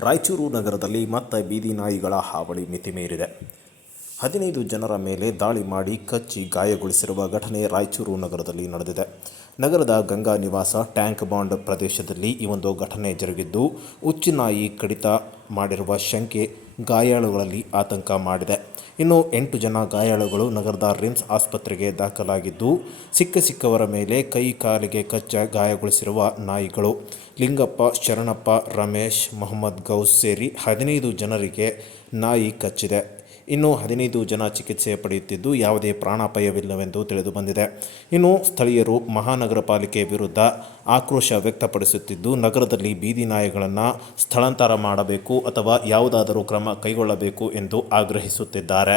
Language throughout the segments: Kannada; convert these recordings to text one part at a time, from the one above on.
ರಾಯಚೂರು ನಗರದಲ್ಲಿ ಮತ್ತೆ ಬೀದಿ ನಾಯಿಗಳ ಹಾವಳಿ ಮಿತಿಮೀರಿದೆ. ಹದಿನೈದು ಜನರ ಮೇಲೆ ದಾಳಿ ಮಾಡಿ ಕಚ್ಚಿ ಗಾಯಗೊಳಿಸಿರುವ ಘಟನೆ ರಾಯಚೂರು ನಗರದಲ್ಲಿ ನಡೆದಿದೆ. ನಗರದ ಗಂಗಾ ನಿವಾಸ ಟ್ಯಾಂಕ್ ಬಾಂಡ್ ಪ್ರದೇಶದಲ್ಲಿ ಈ ಒಂದು ಘಟನೆ ಜರುಗಿದ್ದು ಉಚ್ಚಿನಾಯಿ ಕಡಿತ ಮಾಡಿರುವ ಶಂಕೆ ಗಾಯಾಳುಗಳಲ್ಲಿ ಆತಂಕ ಮಾಡಿದೆ. ಇನ್ನು ಎಂಟು ಜನ ಗಾಯಾಳುಗಳು ನಗರದ ರಿಮ್ಸ್ ಆಸ್ಪತ್ರೆಗೆ ದಾಖಲಾಗಿದ್ದು, ಸಿಕ್ಕ ಸಿಕ್ಕವರ ಮೇಲೆ ಕೈ ಕಾಲಿಗೆ ಕಚ್ಚ ಗಾಯಗೊಳಿಸಿರುವ ನಾಯಿಗಳು ಲಿಂಗಪ್ಪ, ಶರಣಪ್ಪ, ರಮೇಶ್, ಮೊಹಮ್ಮದ್ ಗೌಸ್ ಸೇರಿ ಹದಿನೈದು ಜನರಿಗೆ ನಾಯಿ ಕಚ್ಚಿದೆ. ಇನ್ನು ಹದಿನೈದು ಜನ ಚಿಕಿತ್ಸೆ ಪಡೆಯುತ್ತಿದ್ದು ಯಾವುದೇ ಪ್ರಾಣಾಪಾಯವಿಲ್ಲವೆಂದು ತಿಳಿದು ಬಂದಿದೆ. ಇನ್ನು ಸ್ಥಳೀಯರು ಮಹಾನಗರ ಪಾಲಿಕೆ ವಿರುದ್ಧ ಆಕ್ರೋಶ ವ್ಯಕ್ತಪಡಿಸುತ್ತಿದ್ದು, ನಗರದಲ್ಲಿ ಬೀದಿ ನಾಯಿಗಳನ್ನು ಸ್ಥಳಾಂತರ ಮಾಡಬೇಕು ಅಥವಾ ಯಾವುದಾದರೂ ಕ್ರಮ ಕೈಗೊಳ್ಳಬೇಕು ಎಂದು ಆಗ್ರಹಿಸುತ್ತಿದ್ದಾರೆ.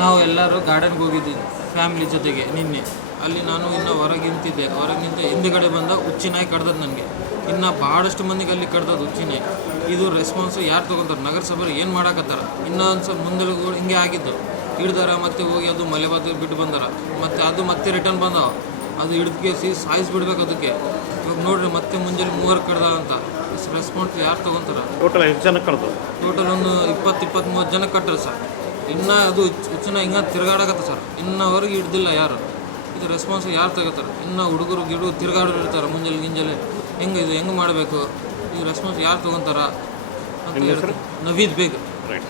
ನಾವು ಎಲ್ಲರೂ ಗಾರ್ಡನ್ಗೆ ಹೋಗಿದ್ದೀವಿ ಫ್ಯಾಮಿಲಿ ಜೊತೆಗೆ ನಿನ್ನೆ. ಅಲ್ಲಿ ನಾನು ಇನ್ನು ಹೊರಗೆ ನಿಂತಿದ್ದೆ. ಹೊರಗೆ ನಿಂತ ಹಿಂದುಗಡೆ ಬಂದ ಹುಚ್ಚಿನಾಯಿ ಕಡ್ದದ್ದು ನನಗೆ. ಇನ್ನು ಭಾಳಷ್ಟು ಮಂದಿಗೆ ಅಲ್ಲಿ ಕಡ್ದದ್ದು ಹುಚ್ಚಿನಾಯಿ ಇದು ರೆಸ್ಪಾನ್ಸು ಯಾರು ತೊಗೊಂತಾರೆ? ನಗರಸಭೆ ಏನು ಮಾಡಾಕತ್ತಾರ? ಇನ್ನೂ ಒಂದು ಸ್ವಲ್ಪ ಮುಂದೆ ಹಿಂಗೆ ಆಗಿದ್ದು. ಹಿಡ್ದಾರ ಮತ್ತೆ ಹೋಗಿ ಅದು ಮಲೆ ಬದ್ದು ಬಿಟ್ಟು ಬಂದಾರ. ಮತ್ತು ಅದು ಮತ್ತೆ ರಿಟರ್ನ್ ಬಂದವ. ಅದು ಹಿಡಿದು ಕೇಸಿ ಸಾಯಿಸ್ಬಿಡ್ಬೇಕು ಅದಕ್ಕೆ. ಇವಾಗ ನೋಡ್ರಿ ಮತ್ತೆ ಮುಂಜಾನೆ ಮೂವರು ಕಡ್ದ ಅಂತ. ರೆಸ್ಪಾನ್ಸ್ ಯಾರು ತೊಗೊಂತಾರ? ಟೋಟಲ್ ಎಷ್ಟು ಜನ ಕಡ್ದು ಟೋಟಲ್ ಒಂದು ಇಪ್ಪತ್ತು ಇಪ್ಪತ್ತ್ಮೂವತ್ತು ಜನ ಕಟ್ಟರು ಸರ್. ಇನ್ನೂ ಅದು ಹುಚ್ಚಿನ ಹಿಂಗೆ ತಿರುಗಾಡಕತ್ತ ಸರ್. ಇನ್ನವರೆಗೆ ಹಿಡ್ದಿಲ್ಲ ಯಾರು. ಇದು ರೆಸ್ಪಾನ್ಸ್ ಯಾರು ತಗೋತಾರೆ? ಇನ್ನು ಹುಡುಗರು ಗಿಡು ತಿರ್ಗಾಡೋರು ಇರ್ತಾರೆ ಮುಂಜಾನೆ ಗಿಂಜಲೆ ಹೆಂಗೆ ಇದು ಹೆಂಗೆ ಮಾಡಬೇಕು? ಈ ರೆಸ್ಪಾನ್ಸ್ ಯಾರು ತೊಗೊತಾರ ಅಂತ ಹೇಳ್ತಾರೆ ನವೀದ್ ಬೇಗ್. ರೈಟ್